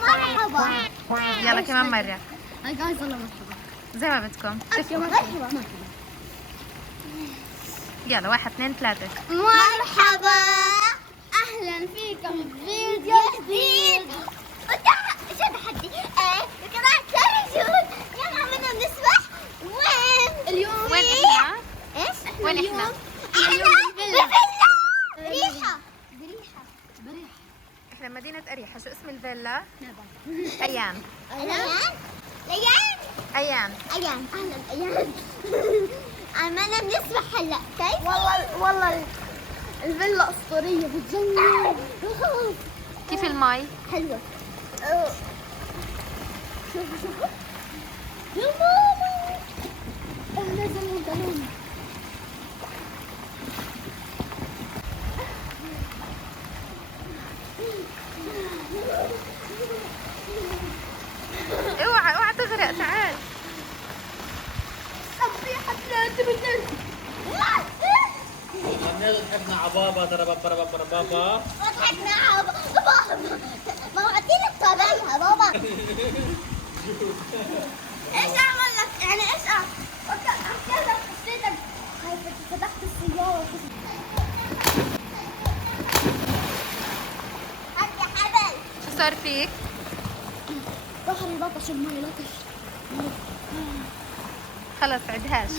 مرحبا. يلا كمان مرة. هاي جايز والله مرحبا. زي ما بدكم. مرحبا. يلا 1 2 3. مرحبا. أهلا فيكم بفيديو جديد. شو تحدي؟ قراءة تلفزيون. يلا بدنا نسبح. اليوم وين احنا؟ ايش؟ وين احنا؟ بفيلا. بريحة. احنا مدينة أريحة. شو اسم الفيلا؟ نبا. أيان. أيان. أهلا أيان. أنا بنسبح هلا. كيف؟ والله الفيلا أسطورية بتجنن. كيف المي؟ حلوة. شوفوا يا ماما. نزل البالون. اوعى تغرق. تعال. صبيحة ثلاثة بالليل. ضحكنا على بابا بابا. ضحكنا على بابا. ما وعدتيني بطبعها بابا. ايش اعمل لك؟ يعني ايش احكي لك قصتك؟ هاي فتحت السيارة. هات يا حبل. شو صار فيك؟ ظهري لطش المي لطش. خلص عدهاش.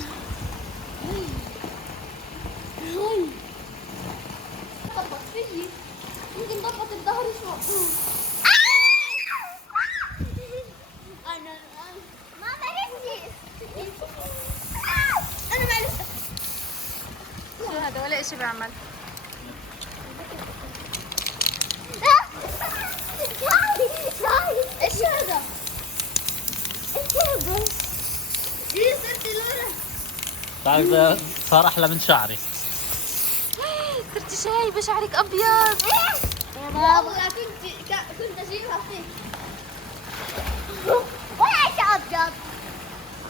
هاي ضبط فيي. ممكن ضبط الظهر شو. انا ماما رجلي. انا ما لسه. شو هذا ولا اشي بعمل؟ ايش هذا؟ ايه صرت لونه. صار احلى من شعري. صرتي شايبة شعرك أبيض. والله كنت اجيبها فيك. وين ابيض؟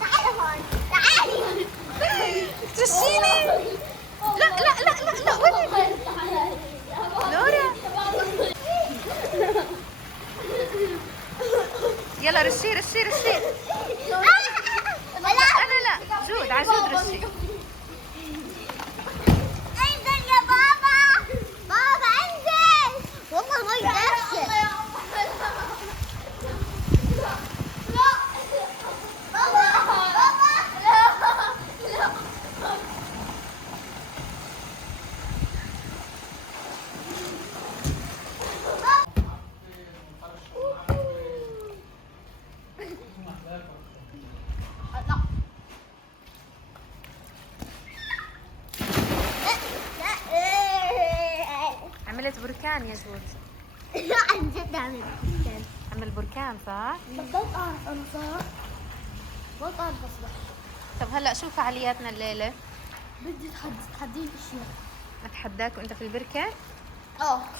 تعالي هون. تعالي. ترشيني. لا وين؟ لورا. يلا رشي. أنا لا. جود عجود رشي. انزل يا بابا. بابا انزل. والله ما يقدر. عملت بركان يا جود. لا عن جد عمل بركان. عمل بركان صح؟ بطلت اعرف انا صار. بطلت اعرف اصبح. طب هلا شو فعالياتنا الليلة؟ بدي تحدين اشياء. أتحداك وأنت في البركة؟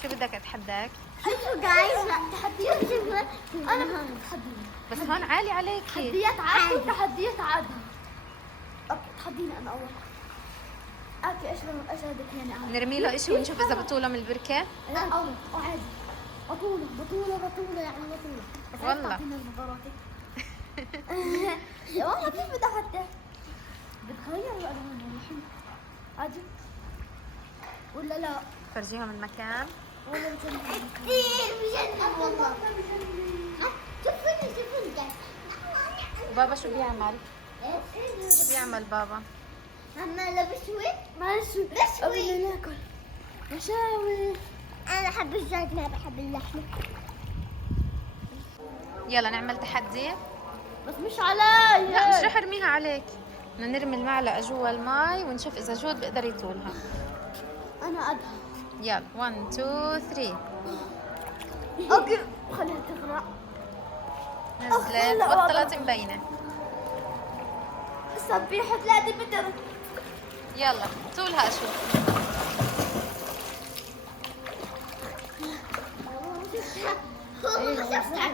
شو بدك أتحداك؟ شوفوا جايز تحديات. انا تحديني. بس هون عالي عليكي. تحديات عادي وتحديات عادي. اوكي تحديني انا اول. اوكي ايش بدك يعني اعمل؟ نرمي له إشي ونشوف إذا بطولة من البركة؟ لا عادي. بطولة يعني بطولة. والله. تعطينا المقاراتي. يا والله كيف بدي احدد؟ بتغير الالوان الحين. عادي ولا لا؟ فرجيهم المكان. ولا كثير بجنن والله. شوفوني. بابا شو بيعمل؟ شو بيعمل بابا؟ عمالة بشوي. بشوي. ناكل. بشاوي. أنا أحب الزيت ما بحب اللحمة. يلا نعمل تحدي. بس مش علي. لا مش رح ارميها عليك. بدنا نرمي المعلقة جوا المي ونشوف إذا جود بيقدر يطولها. أنا أدها. يلا 1 2 3. أوكي خليها تغرق. نزلت بطلت مبينة. صبيحة 3 متر. يلا طولها أشوف. والله صعب.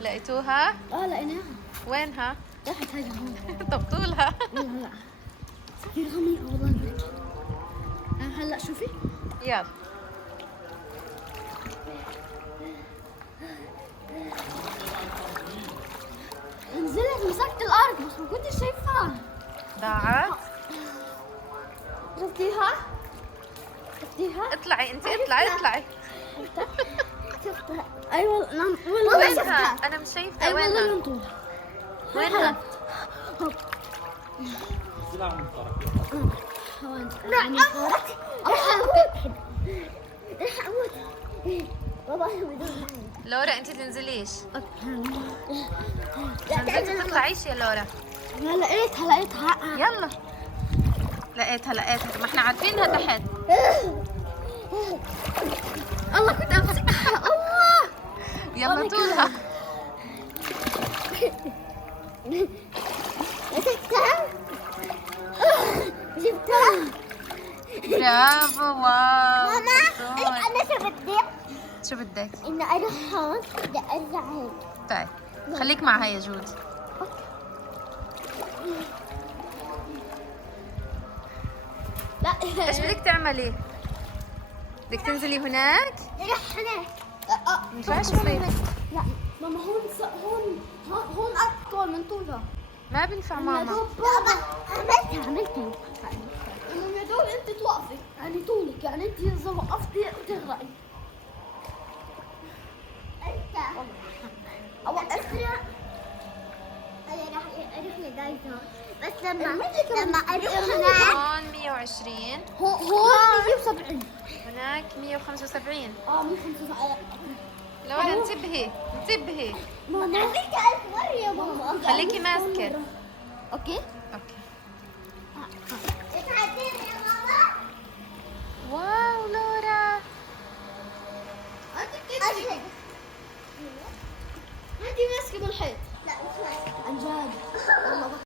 لقيتوها؟ لقيناها. وينها؟ راحت هاي هون. طب طولها؟ لا كثير غميقة والله البركة. هلا شوفي. يلا نزلت مسكت الارض بس ما كنتش شايفها. ضاعت. شفتيها؟ شفتيها؟ اطلعي انت، اطلعي. شفتها. اي والله وينها؟ شفتها. انا مش شايفتها. اي والله وينها؟ ينطوها. وينها؟ سلام من طرف. نعم فرق. راح اموت. راح اموت. والله بدون. لورا انت تنزليش. لا نزلتي تطلعيش يا لورا. ما لقيتها. يلا. لقيتها. ما احنا عارفينها تحت. الله كنت امسكها. الله. يلا طولها. مسكتها. جبتها. برافو. واو. ماما شطور. انا شو بدي؟ شو بدك؟ انه اروح هون بدي ارجع هيك. طيب خليك معها يا جود. لا ايش بدك تعملي؟ بدك تنزلي هناك؟ روح هناك. ما ينفعش هناك. لا ماما هون اطول من طولها. ما بينفع ماما. عملتها. انه يا دوب انت توقفي يعني طولك، يعني انت اذا وقفتي بتغرقي. انت اوقفي. انا راح اروح لغايه هون بس لما اروح هناك هون 120. هون 170. هناك 175. 175. لورا انتبهي. ماما عملت 1000 مرة يا ماما. خليكي ماسكة. اوكي. اوكي. اتعدينا يا ماما. واو لورا. انت ماسكة بالحيط.